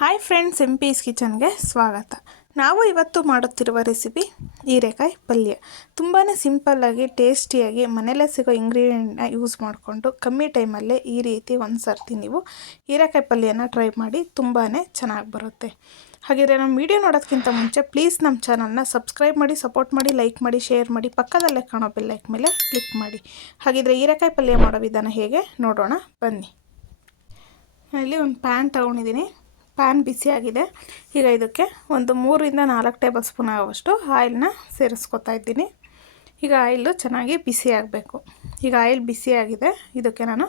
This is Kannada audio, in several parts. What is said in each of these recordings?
ಹಾಯ್ ಫ್ರೆಂಡ್ಸ್ ಎಂ ಪೀಸ್ ಕಿಚನ್ಗೆ ಸ್ವಾಗತ. ನಾವು ಇವತ್ತು ಮಾಡುತ್ತಿರುವ ರೆಸಿಪಿ ಹೀರೆಕಾಯಿ ಪಲ್ಯ. ತುಂಬಾ ಸಿಂಪಲ್ಲಾಗಿ ಟೇಸ್ಟಿಯಾಗಿ ಮನೆಯಲ್ಲೇ ಸಿಗೋ ಇಂಗ್ರೀಡಿಯೆಂಟ್ನ ಯೂಸ್ ಮಾಡಿಕೊಂಡು ಕಮ್ಮಿ ಟೈಮಲ್ಲೇ ಈ ರೀತಿ ಒಂದು ಸರ್ತಿ ನೀವು ಹೀರೆಕಾಯಿ ಪಲ್ಯನ ಟ್ರೈ ಮಾಡಿ ತುಂಬಾ ಚೆನ್ನಾಗಿ ಬರುತ್ತೆ. ಹಾಗಿದ್ರೆ ನಮ್ಮ ವಿಡಿಯೋ ನೋಡೋದಕ್ಕಿಂತ ಮುಂಚೆ ಪ್ಲೀಸ್ ನಮ್ಮ ಚಾನಲ್ನ ಸಬ್ಸ್ಕ್ರೈಬ್ ಮಾಡಿ ಸಪೋರ್ಟ್ ಮಾಡಿ ಲೈಕ್ ಮಾಡಿ ಶೇರ್ ಮಾಡಿ, ಪಕ್ಕದಲ್ಲೇ ಕಾಣೋ ಬೆಲ್ಲೈಕ್ ಮೇಲೆ ಕ್ಲಿಕ್ ಮಾಡಿ. ಹಾಗಿದ್ರೆ ಹೀರೆಕಾಯಿ ಪಲ್ಯ ಮಾಡೋ ವಿಧಾನ ಹೇಗೆ ನೋಡೋಣ ಬನ್ನಿ. ಇಲ್ಲಿ ಒಂದು ಪ್ಯಾನ್ ತೊಗೊಂಡಿದ್ದೀನಿ. ಪ್ಯಾನ್ ಬಿಸಿಯಾಗಿದೆ ಈಗ ಇದಕ್ಕೆ ಒಂದು ಮೂರಿಂದ ನಾಲ್ಕು ಟೇಬಲ್ ಸ್ಪೂನ್ ಆಗುವಷ್ಟು ಆಯಿಲ್ನ ಸೇರಿಸ್ಕೊತಾ ಇದ್ದೀನಿ. ಈಗ ಆಯಿಲು ಚೆನ್ನಾಗಿ ಬಿಸಿ ಆಗಬೇಕು. ಈಗ ಆಯಿಲ್ ಬಿಸಿಯಾಗಿದೆ ಇದಕ್ಕೆ ನಾನು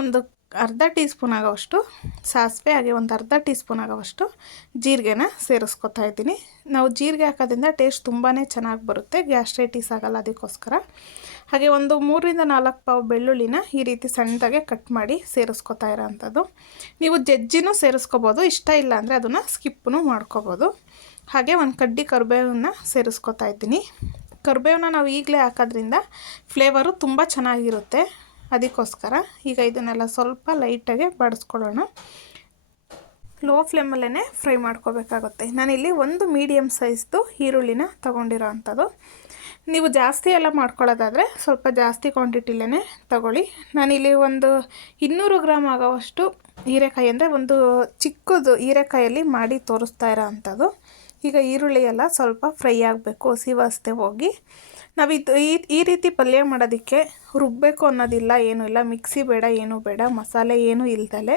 ಒಂದು ಅರ್ಧ ಟೀ ಸ್ಪೂನ್ ಆಗೋವಷ್ಟು ಸಾಸಿವೆ, ಹಾಗೆ ಒಂದು ಅರ್ಧ ಟೀ ಸ್ಪೂನ್ ಆಗೋವಷ್ಟು ಜೀರಿಗೆನ ಸೇರಿಸ್ಕೊತಾ ಇದ್ದೀನಿ. ನಾವು ಜೀರಿಗೆ ಹಾಕೋದ್ರಿಂದ ಟೇಸ್ಟ್ ತುಂಬಾ ಚೆನ್ನಾಗಿ ಬರುತ್ತೆ. ಗ್ಯಾಸ್ಟ್ರೈಟಿಸ್ ಆಗೋಲ್ಲ ಅದಕ್ಕೋಸ್ಕರ. ಹಾಗೆ ಒಂದು ಮೂರರಿಂದ ನಾಲ್ಕು ಪಾವು ಬೆಳ್ಳುಳ್ಳಿನ ಈ ರೀತಿ ಸಣ್ಣದಾಗೆ ಕಟ್ ಮಾಡಿ ಸೇರಿಸ್ಕೊತಾ ಇರೋ ಅಂಥದ್ದು ನೀವು ಜಜ್ಜಿನೂ ಸೇರಿಸ್ಕೋಬೋದು, ಇಷ್ಟ ಇಲ್ಲ ಅಂದರೆ ಅದನ್ನು ಸ್ಕಿಪ್ಪೂ ಮಾಡ್ಕೋಬೋದು. ಹಾಗೆ ಒಂದು ಕಡ್ಡಿ ಕರಿಬೇವನ್ನ ಸೇರಿಸ್ಕೊತಾ ಇದ್ದೀನಿ. ಕರಿಬೇವನ್ನ ನಾವು ಈಗಲೇ ಹಾಕೋದ್ರಿಂದ ಫ್ಲೇವರು ತುಂಬ ಚೆನ್ನಾಗಿರುತ್ತೆ. ಅದಕ್ಕೋಸ್ಕರ ಈಗ ಇದನ್ನೆಲ್ಲ ಸ್ವಲ್ಪ ಲೈಟಾಗೆ ಬಡಿಸ್ಕೊಳ್ಳೋಣ. ಲೋ ಫ್ಲೇಮಲ್ಲೇ ಫ್ರೈ ಮಾಡ್ಕೋಬೇಕಾಗುತ್ತೆ. ನಾನಿಲ್ಲಿ ಒಂದು ಮೀಡಿಯಮ್ ಸೈಜ್ದು ಈರುಳ್ಳಿನ ತೊಗೊಂಡಿರೋ ಅಂಥದ್ದು ನೀವು ಜಾಸ್ತಿ ಎಲ್ಲ ಮಾಡ್ಕೊಳ್ಳೋದಾದರೆ ಸ್ವಲ್ಪ ಜಾಸ್ತಿ ಕ್ವಾಂಟಿಟಿಲೇ ತಗೊಳ್ಳಿ. ನಾನಿಲ್ಲಿ ಒಂದು ಇನ್ನೂರು ಗ್ರಾಮ್ ಆಗೋವಷ್ಟು ಹೀರೆಕಾಯಿ ಅಂದರೆ ಒಂದು ಚಿಕ್ಕದು ಹೀರೆಕಾಯಲ್ಲಿ ಮಾಡಿ ತೋರಿಸ್ತಾ ಇರೋ ಅಂಥದ್ದು. ಈಗ ಈರುಳ್ಳಿ ಎಲ್ಲ ಸ್ವಲ್ಪ ಫ್ರೈ ಆಗಬೇಕು, ಹಸಿ ವಾಸನೆ ಹೋಗಿ. ನಾವಿದು ಈ ಈ ರೀತಿ ಪಲ್ಯ ಮಾಡೋದಕ್ಕೆ ರುಬ್ಬಬೇಕು ಅನ್ನೋದಿಲ್ಲ, ಏನೂ ಇಲ್ಲ. ಮಿಕ್ಸಿ ಬೇಡ, ಏನೂ ಬೇಡ. ಮಸಾಲೆ ಏನೂ ಇಲ್ದಲೆ.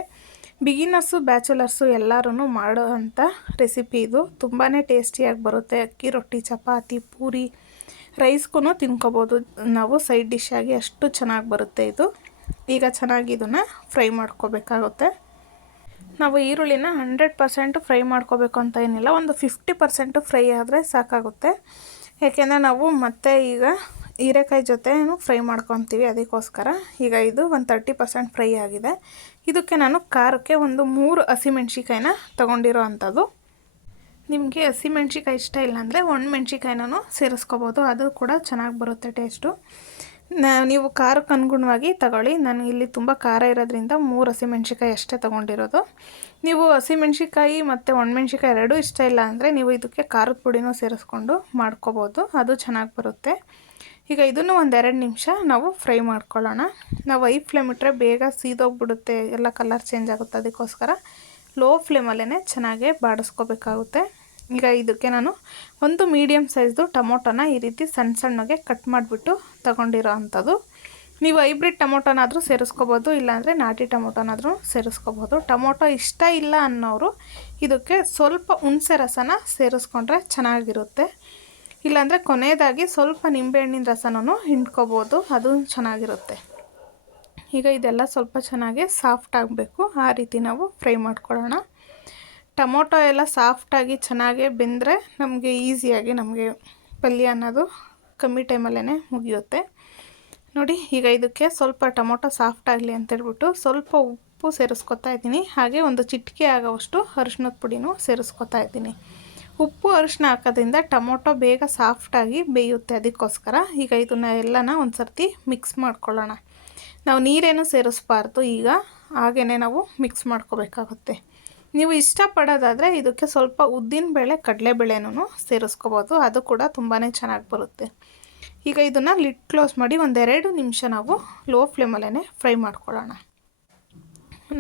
ಬಿಗಿನರ್ಸು, ಬ್ಯಾಚುಲರ್ಸು ಎಲ್ಲರೂ ಮಾಡೋ ಅಂಥ ರೆಸಿಪಿ ಇದು. ತುಂಬಾ ಟೇಸ್ಟಿಯಾಗಿ ಬರುತ್ತೆ. ಅಕ್ಕಿ, ರೊಟ್ಟಿ, ಚಪಾತಿ, ಪೂರಿ. ರೈಸ್ಗೂ ತಿನ್ಕೋಬೋದು. ನಾವು ಸೈಡ್ ಡಿಶ್ ಆಗಿ ಅಷ್ಟು ಚೆನ್ನಾಗಿ ಬರುತ್ತೆ ಇದು. ಈಗ ಚೆನ್ನಾಗಿ ಇದನ್ನು ಫ್ರೈ ಮಾಡ್ಕೋಬೇಕಾಗುತ್ತೆ. ನಾವು ಈರುಳ್ಳಿನ ಹಂಡ್ರೆಡ್ ಪರ್ಸೆಂಟ್ ಫ್ರೈ ಮಾಡ್ಕೋಬೇಕು ಅಂತ ಏನಿಲ್ಲ. ಒಂದು ಫಿಫ್ಟಿ ಪರ್ಸೆಂಟು ಫ್ರೈ ಆದರೆ ಸಾಕಾಗುತ್ತೆ. ಯಾಕೆಂದರೆ ನಾವು ಮತ್ತೆ ಈಗ ಹೀರೆಕಾಯಿ ಜೊತೆನೂ ಫ್ರೈ ಮಾಡ್ಕೊತೀವಿ ಅದಕ್ಕೋಸ್ಕರ. ಈಗ ಇದು ಒಂದು ತರ್ಟಿ ಪರ್ಸೆಂಟ್ ಫ್ರೈ ಆಗಿದೆ. ಇದಕ್ಕೆ ನಾನು ಖಾರಕ್ಕೆ ಒಂದು ಮೂರು ಹಸಿಮೆಣ್ಸಿಕಾಯಿನ ತೊಗೊಂಡಿರೋ ಅಂಥದ್ದು. ನಿಮಗೆ ಹಸಿಮೆಣ್ಸಿಕಾಯಿ ಇಷ್ಟ ಇಲ್ಲ ಅಂದರೆ ಒಣಮೆಣ್ಸಿಕಾಯಿನೂ ಸೇರಿಸ್ಕೋಬೋದು. ಅದು ಕೂಡ ಚೆನ್ನಾಗಿ ಬರುತ್ತೆ ಟೇಸ್ಟು. ನೀವು ಖಾರಕ್ಕೆ ಅನುಗುಣವಾಗಿ ತಗೊಳ್ಳಿ. ನಾನು ಇಲ್ಲಿ ತುಂಬ ಖಾರ ಇರೋದ್ರಿಂದ ಮೂರು ಹಸಿಮೆಣ್ಸಿಕಾಯಿ ಅಷ್ಟೇ ತೊಗೊಂಡಿರೋದು. ನೀವು ಹಸಿಮೆಣ್ಸಿಕಾಯಿ ಮತ್ತು ಒಣಮೆಣ್ಸಿಕಾಯಿ ಎರಡೂ ಇಷ್ಟ ಇಲ್ಲ ಅಂದರೆ ನೀವು ಇದಕ್ಕೆ ಖಾರದ ಪುಡಿನೂ ಸೇರಿಸ್ಕೊಂಡು ಮಾಡ್ಕೋಬೋದು. ಅದು ಚೆನ್ನಾಗಿ ಬರುತ್ತೆ. ಈಗ ಇದನ್ನು ಒಂದೆರಡು ನಿಮಿಷ ನಾವು ಫ್ರೈ ಮಾಡ್ಕೊಳ್ಳೋಣ. ನಾವು ಐ ಫ್ಲೇಮ್ ಇಟ್ಟರೆ ಬೇಗ ಸೀದೋಗ್ಬಿಡುತ್ತೆ. ಎಲ್ಲ ಕಲರ್ ಚೇಂಜ್ ಆಗುತ್ತೆ. ಅದಕ್ಕೋಸ್ಕರ ಲೋ ಫ್ಲೇಮಲ್ಲೇ ಚೆನ್ನಾಗೇ ಬಾಡಿಸ್ಕೋಬೇಕಾಗುತ್ತೆ. ಈಗ ಇದಕ್ಕೆ ನಾನು ಒಂದು ಮೀಡಿಯಮ್ ಸೈಜ್ದು ಟೊಮೊಟೊನ ಈ ರೀತಿ ಸಣ್ಣ ಸಣ್ಣಗೆ ಕಟ್ ಮಾಡಿಬಿಟ್ಟು ತಗೊಂಡಿರೋ ಅಂಥದ್ದು. ನೀವು ಹೈಬ್ರಿಡ್ ಟೊಮೊಟೊನಾದರೂ ಸೇರಿಸ್ಕೋಬೋದು, ಇಲ್ಲಾಂದರೆ ನಾಟಿ ಟೊಮೊಟೊನಾದರೂ ಸೇರಿಸ್ಕೋಬೋದು. ಟೊಮೊಟೊ ಇಷ್ಟ ಇಲ್ಲ ಅನ್ನೋರು ಇದಕ್ಕೆ ಸ್ವಲ್ಪ ಹುಣಸೆ ರಸನ ಸೇರಿಸ್ಕೊಂಡ್ರೆ ಚೆನ್ನಾಗಿರುತ್ತೆ. ಇಲ್ಲಾಂದರೆ ಕೊನೆಯದಾಗಿ ಸ್ವಲ್ಪ ನಿಂಬೆಹಣ್ಣಿನ ರಸನೂ ಹಿಂಡ್ಕೋಬೋದು, ಅದು ಚೆನ್ನಾಗಿರುತ್ತೆ. ಈಗ ಇದೆಲ್ಲ ಸ್ವಲ್ಪ ಚೆನ್ನಾಗಿ ಸಾಫ್ಟ್ ಆಗಬೇಕು. ಆ ರೀತಿ ನಾವು ಫ್ರೈ ಮಾಡ್ಕೊಳ್ಳೋಣ. ಟೊಮೊಟೊ ಎಲ್ಲ ಸಾಫ್ಟಾಗಿ ಚೆನ್ನಾಗಿ ಬೆಂದರೆ ನಮಗೆ ಈಸಿಯಾಗಿ ನಮಗೆ ಪಲ್ಯ ಅನ್ನೋದು ಕಮ್ಮಿ ಟೈಮಲ್ಲೇ ಮುಗಿಯುತ್ತೆ. ನೋಡಿ, ಈಗ ಇದಕ್ಕೆ ಸ್ವಲ್ಪ ಟೊಮೊಟೊ ಸಾಫ್ಟ್ ಆಗಲಿ ಅಂತೇಳ್ಬಿಟ್ಟು ಸ್ವಲ್ಪ ಉಪ್ಪು ಸೇರಿಸ್ಕೊತಾ ಇದ್ದೀನಿ. ಹಾಗೆ ಒಂದು ಚಿಟಿಕೆ ಆಗೋವಷ್ಟು ಅರಿಶಿನದ ಪುಡಿನೂ ಸೇರಿಸ್ಕೊತಾ ಇದ್ದೀನಿ. ಉಪ್ಪು ಅರಿಶಿನ ಹಾಕೋದ್ರಿಂದ ಟೊಮೊಟೊ ಬೇಗ ಸಾಫ್ಟಾಗಿ ಬೇಯುತ್ತೆ ಅದಕ್ಕೋಸ್ಕರ. ಈಗ ಇದನ್ನ ಎಲ್ಲನ ಒಂದು ಸರ್ತಿ ಮಿಕ್ಸ್ ಮಾಡ್ಕೊಳ್ಳೋಣ. ನಾವು ನೀರೇನು ಸೇರಿಸ್ಬಾರ್ದು ಈಗ. ಹಾಗೆಯೇ ನಾವು ಮಿಕ್ಸ್ ಮಾಡ್ಕೋಬೇಕಾಗುತ್ತೆ. ನೀವು ಇಷ್ಟಪಡೋದಾದರೆ ಇದಕ್ಕೆ ಸ್ವಲ್ಪ ಉದ್ದಿನ ಬೇಳೆ ಕಡಲೆಬೇಳೆನೂ ಸೇರಿಸ್ಕೋಬೋದು. ಅದು ಕೂಡ ತುಂಬಾ ಚೆನ್ನಾಗಿ ಬರುತ್ತೆ. ಈಗ ಇದನ್ನು ಲಿಡ್ ಕ್ಲೋಸ್ ಮಾಡಿ ಒಂದೆರಡು ನಿಮಿಷ ನಾವು ಲೋ ಫ್ಲೇಮಲ್ಲೇ ಫ್ರೈ ಮಾಡ್ಕೊಳ್ಳೋಣ.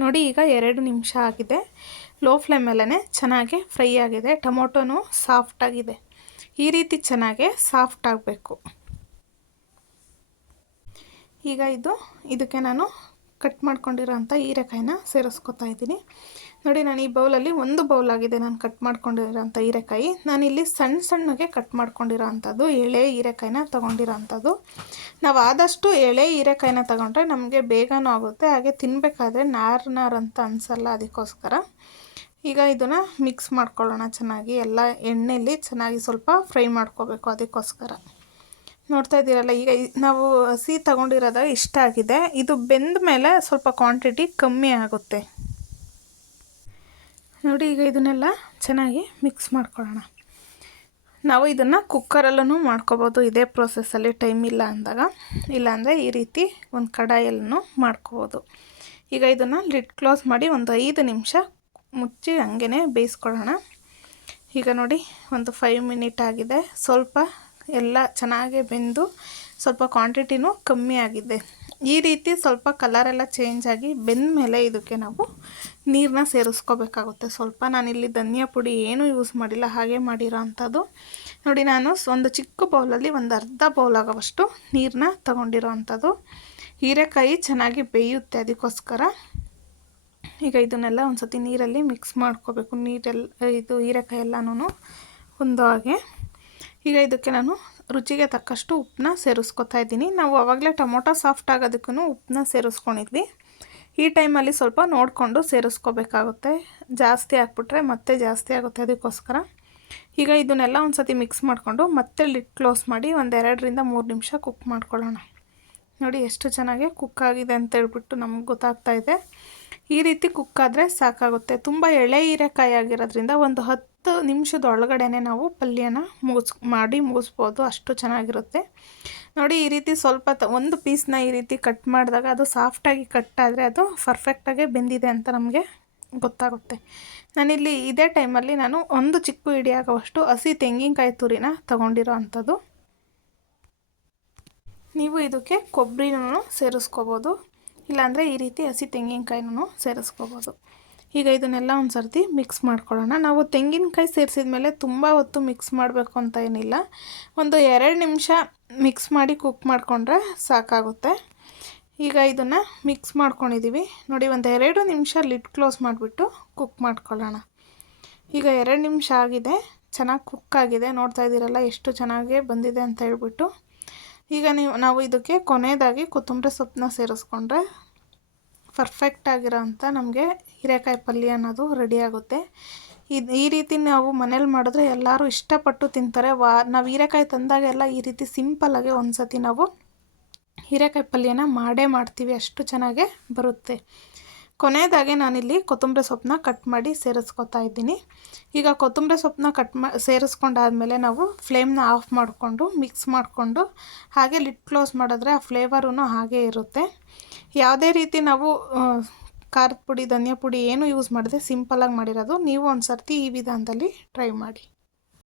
ನೋಡಿ ಈಗ ಎರಡು ನಿಮಿಷ ಆಗಿದೆ. ಲೋ ಫ್ಲೇಮಲ್ಲೇ ಚೆನ್ನಾಗಿ ಫ್ರೈ ಆಗಿದೆ. ಟೊಮೊಟೊನೂ ಸಾಫ್ಟಾಗಿದೆ ಈ ರೀತಿ ಚೆನ್ನಾಗಿ ಸಾಫ್ಟ್ ಆಗಬೇಕು. ಈಗ ಇದು, ಇದಕ್ಕೆ ನಾನು ಕಟ್ ಮಾಡ್ಕೊಂಡಿರೋ ಅಂಥ ಹೀರೆಕಾಯಿನ ಸೇರಿಸ್ಕೊತಾ ಇದ್ದೀನಿ. ನೋಡಿ ನಾನು ಈ ಬೌಲಲ್ಲಿ ಒಂದು ಬೌಲ್ ಆಗಿದೆ ನಾನು ಕಟ್ ಮಾಡ್ಕೊಂಡಿರೋಂಥ ಹೀರೆಕಾಯಿ. ನಾನಿಲ್ಲಿ ಸಣ್ಣ ಸಣ್ಣಗೆ ಕಟ್ ಮಾಡ್ಕೊಂಡಿರೋ ಅಂಥದ್ದು ಎಳೆ ಹೀರೆಕಾಯಿನ ತೊಗೊಂಡಿರೋ ಅಂಥದ್ದು ನಾವು ಆದಷ್ಟು ಎಳೆ ಹೀರೆಕಾಯಿನ ತೊಗೊಂಡ್ರೆ ನಮಗೆ ಬೇಗನೂ ಆಗುತ್ತೆ, ಹಾಗೆ ತಿನ್ನಬೇಕಾದ್ರೆ ನಾರು ನಾರು ಅಂತ ಅನಿಸಲ್ಲ ಅದಕ್ಕೋಸ್ಕರ. ಈಗ ಇದನ್ನು ಮಿಕ್ಸ್ ಮಾಡ್ಕೊಳ್ಳೋಣ ಚೆನ್ನಾಗಿ, ಎಲ್ಲ ಎಣ್ಣೆಯಲ್ಲಿ ಚೆನ್ನಾಗಿ ಸ್ವಲ್ಪ ಫ್ರೈ ಮಾಡ್ಕೋಬೇಕು ಅದಕ್ಕೋಸ್ಕರ. ನೋಡ್ತಾ ಇದ್ದೀರಲ್ಲ, ಈಗ ನಾವು ಹಸಿ ತಗೊಂಡಿರೋದಾಗ ಇಷ್ಟ ಆಗಿದೆ. ಇದು ಬೆಂದ ಮೇಲೆ ಸ್ವಲ್ಪ ಕ್ವಾಂಟಿಟಿ ಕಮ್ಮಿ ಆಗುತ್ತೆ. ನೋಡಿ ಈಗ ಇದನ್ನೆಲ್ಲ ಚೆನ್ನಾಗಿ ಮಿಕ್ಸ್ ಮಾಡ್ಕೊಳ್ಳೋಣ. ನಾವು ಇದನ್ನು ಕುಕ್ಕರಲ್ಲೂ ಮಾಡ್ಕೋಬೋದು. ಇದೇ ಪ್ರೊಸೆಸ್ಸಲ್ಲಿ ಟೈಮ್ ಇಲ್ಲ ಅಂದಾಗ. ಇಲ್ಲಾಂದರೆ ಈ ರೀತಿ ಒಂದು ಕಡಾಯಲ್ಲೂ ಮಾಡ್ಕೋಬೋದು. ಈಗ ಇದನ್ನು ಲಿಡ್ ಕ್ಲೋಸ್ ಮಾಡಿ ಒಂದು ಐದು ನಿಮಿಷ ಮುಚ್ಚಿ ಹಂಗೆ ಬೇಯಿಸ್ಕೊಳ್ಳೋಣ. ಈಗ ನೋಡಿ ಒಂದು ಫೈವ್ ಮಿನಿಟ್ ಆಗಿದೆ. ಸ್ವಲ್ಪ ಎಲ್ಲ ಚೆನ್ನಾಗೇ ಬೆಂದು ಸ್ವಲ್ಪ ಕ್ವಾಂಟಿಟಿನೂ ಕಮ್ಮಿ ಆಗಿದೆ. ಈ ರೀತಿ ಸ್ವಲ್ಪ ಕಲರೆಲ್ಲ ಚೇಂಜ್ ಆಗಿ ಬೆಂದ ಮೇಲೆ ಇದಕ್ಕೆ ನಾವು ನೀರನ್ನ ಸೇರಿಸ್ಕೋಬೇಕಾಗುತ್ತೆ. ಸ್ವಲ್ಪ ನಾನಿಲ್ಲಿ ಧನಿಯಾ ಪುಡಿ ಏನೂ ಯೂಸ್ ಮಾಡಿಲ್ಲ, ಹಾಗೆ ಮಾಡಿರೋ ಅಂಥದ್ದು. ನೋಡಿ, ನಾನು ಒಂದು ಚಿಕ್ಕ ಬೌಲಲ್ಲಿ ಒಂದು ಅರ್ಧ ಬೌಲ್ ಆಗೋವಷ್ಟು ನೀರನ್ನ ತಗೊಂಡಿರೋ ಅಂಥದ್ದು. ಹೀರೆಕಾಯಿ ಚೆನ್ನಾಗಿ ಬೇಯುತ್ತೆ ಅದಕ್ಕೋಸ್ಕರ. ಈಗ ಇದನ್ನೆಲ್ಲ ಒಂದು ಸತಿ ನೀರಲ್ಲಿ ಮಿಕ್ಸ್ ಮಾಡ್ಕೋಬೇಕು. ನೀರೆಲ್ಲ ಇದು ಹೀರೆಕಾಯಿ ಎಲ್ಲನೂ ಒಂದು ಹಾಗೆ ಈಗ ಇದಕ್ಕೆ ನಾನು ರುಚಿಗೆ ತಕ್ಕಷ್ಟು ಉಪ್ಪನ್ನ ಸೇರಿಸ್ಕೊತಾ ಇದ್ದೀನಿ. ನಾವು ಆವಾಗಲೇ ಟೊಮೊಟೊ ಸಾಫ್ಟ್ ಆಗೋದಕ್ಕೂ ಉಪ್ಪನ್ನ ಸೇರಿಸ್ಕೊಂಡಿದ್ವಿ. ಈ ಟೈಮಲ್ಲಿ ಸ್ವಲ್ಪ ನೋಡಿಕೊಂಡು ಸೇರಿಸ್ಕೋಬೇಕಾಗುತ್ತೆ. ಜಾಸ್ತಿ ಹಾಕ್ಬಿಟ್ರೆ ಮತ್ತೆ ಜಾಸ್ತಿ ಆಗುತ್ತೆ ಅದಕ್ಕೋಸ್ಕರ. ಈಗ ಇದನ್ನೆಲ್ಲ ಒಂದು ಸತಿ ಮಿಕ್ಸ್ ಮಾಡಿಕೊಂಡು ಮತ್ತೆ ಲಿಟ್ ಕ್ಲೋಸ್ ಮಾಡಿ ಒಂದು ಎರಡರಿಂದ ಮೂರು ನಿಮಿಷ ಕುಕ್ ಮಾಡ್ಕೊಳ್ಳೋಣ. ನೋಡಿ ಎಷ್ಟು ಚೆನ್ನಾಗಿ ಕುಕ್ ಆಗಿದೆ ಅಂತ ಹೇಳ್ಬಿಟ್ಟು ನಮ್ಗೆ ಗೊತ್ತಾಗ್ತಾ ಇದೆ. ಈ ರೀತಿ ಕುಕ್ಕಾದರೆ ಸಾಕಾಗುತ್ತೆ. ತುಂಬ ಎಳೆ ಹೀರೆಕಾಯಿ ಆಗಿರೋದ್ರಿಂದ ಒಂದು ಹತ್ತು ನಿಮಿಷದ ಒಳಗಡೆನೆ ನಾವು ಪಲ್ಯನ ಮುಗಿಸ್, ಮಾಡಿ ಮುಗಿಸ್ಬೋದು. ಅಷ್ಟು ಚೆನ್ನಾಗಿರುತ್ತೆ. ನೋಡಿ, ಈ ರೀತಿ ಸ್ವಲ್ಪ ಒಂದು ಪೀಸ್ನ ಈ ರೀತಿ ಕಟ್ ಮಾಡಿದಾಗ ಅದು ಸಾಫ್ಟಾಗಿ ಕಟ್ ಆದರೆ ಅದು ಪರ್ಫೆಕ್ಟಾಗಿ ಬೆಂದಿದೆ ಅಂತ ನಮಗೆ ಗೊತ್ತಾಗುತ್ತೆ. ನಾನಿಲ್ಲಿ ಇದೇ ಟೈಮಲ್ಲಿ ನಾನು ಒಂದು ಚಿಕ್ಕ ಹಿಡಿಯಾಗುವಷ್ಟು ಹಸಿ ತೆಂಗಿನಕಾಯಿ ತುರಿನ ತೊಗೊಂಡಿರೋ ಅಂಥದ್ದು. ನೀವು ಇದಕ್ಕೆ ಕೊಬ್ಬರಿನೂ ಸೇರಿಸ್ಕೋಬೋದು. ಇಲ್ಲಾಂದರೆ ಈ ರೀತಿ ಹಸಿ ತೆಂಗಿನಕಾಯಿನೂ ಸೇರಿಸ್ಕೋಬೋದು. ಈಗ ಇದನ್ನೆಲ್ಲ ಒಂದು ಸರ್ತಿ ಮಿಕ್ಸ್ ಮಾಡ್ಕೊಳ್ಳೋಣ. ನಾವು ತೆಂಗಿನಕಾಯಿ ಸೇರಿಸಿದ ಮೇಲೆ ತುಂಬ ಹೊತ್ತು ಮಿಕ್ಸ್ ಮಾಡಬೇಕು ಅಂತ ಏನಿಲ್ಲ. ಒಂದು ಎರಡು ನಿಮಿಷ ಮಿಕ್ಸ್ ಮಾಡಿ ಕುಕ್ ಮಾಡಿಕೊಂಡ್ರೆ ಸಾಕಾಗುತ್ತೆ. ಈಗ ಇದನ್ನು ಮಿಕ್ಸ್ ಮಾಡ್ಕೊಂಡಿದ್ದೀವಿ ನೋಡಿ ಒಂದು ಎರಡು ನಿಮಿಷ ಲಿಡ್ ಕ್ಲೋಸ್ ಮಾಡಿಬಿಟ್ಟು ಕುಕ್ ಮಾಡ್ಕೊಳ್ಳೋಣ. ಈಗ ಎರಡು ನಿಮಿಷ ಆಗಿದೆ. ಚೆನ್ನಾಗಿ ಕುಕ್ ಆಗಿದೆ. ನೋಡ್ತಾ ಇದ್ದೀರಲ್ಲ ಎಷ್ಟು ಚೆನ್ನಾಗೇ ಬಂದಿದೆ ಅಂತ ಹೇಳ್ಬಿಟ್ಟು. ಈಗ ನೀವು ನಾವು ಇದಕ್ಕೆ ಕೊನೆಯದಾಗಿ ಕೊತ್ತಂಬರಿ ಸೊಪ್ಪನ್ನ ಸೇರಿಸ್ಕೊಂಡ್ರೆ ಪರ್ಫೆಕ್ಟ್ ಆಗಿರೋ ನಮಗೆ ಹೀರೆಕಾಯಿ ಪಲ್ಯ ಅನ್ನೋದು ರೆಡಿ ಆಗುತ್ತೆ. ಇದು ಈ ರೀತಿ ನಾವು ಮನೇಲಿ ಮಾಡಿದ್ರೆ ಎಲ್ಲರೂ ಇಷ್ಟಪಟ್ಟು ತಿಂತಾರೆ. ವಾ, ನಾವು ಹೀರೆಕಾಯಿ ತಂದಾಗೆಲ್ಲ ಈ ರೀತಿ ಸಿಂಪಲ್ಲಾಗಿ ಒಂದು ಸತಿ ನಾವು ಹೀರೆಕಾಯಿ ಪಲ್ಯನ ಮಾಡೇ ಮಾಡ್ತೀವಿ. ಅಷ್ಟು ಚೆನ್ನಾಗೇ ಬರುತ್ತೆ. ಕೊನೆಯದಾಗಿ ನಾನಿಲ್ಲಿ ಕೊತ್ತಂಬರಿ ಸೊಪ್ಪನ್ನ ಕಟ್ ಮಾಡಿ ಸೇರಿಸ್ಕೊತಾ ಇದ್ದೀನಿ. ಈಗ ಕೊತ್ತಂಬರಿ ಸೊಪ್ಪನ್ನ ಕಟ್ ಮಾ, ಸೇರಿಸ್ಕೊಂಡಾದ್ಮೇಲೆ ನಾವು ಫ್ಲೇಮ್ನ ಆಫ್ ಮಾಡಿಕೊಂಡು, ಮಿಕ್ಸ್ ಮಾಡಿಕೊಂಡು, ಹಾಗೆ ಲಿಟ್ ಕ್ಲೋಸ್ ಮಾಡಿದ್ರೆ ಆ ಫ್ಲೇವರೂ ಹಾಗೇ ಇರುತ್ತೆ. ಯಾವುದೇ ರೀತಿ ನಾವು ಖಾರದ ಪುಡಿ, ಧನಿಯಾ ಪುಡಿ ಏನು ಯೂಸ್ ಮಾಡಿದೆ ಸಿಂಪಲಾಗಿ ಮಾಡಿರೋದು, ನೀವು ಒಂದು ಸರ್ತಿ ಈ ವಿಧಾನದಲ್ಲಿ ಟ್ರೈ ಮಾಡಿ.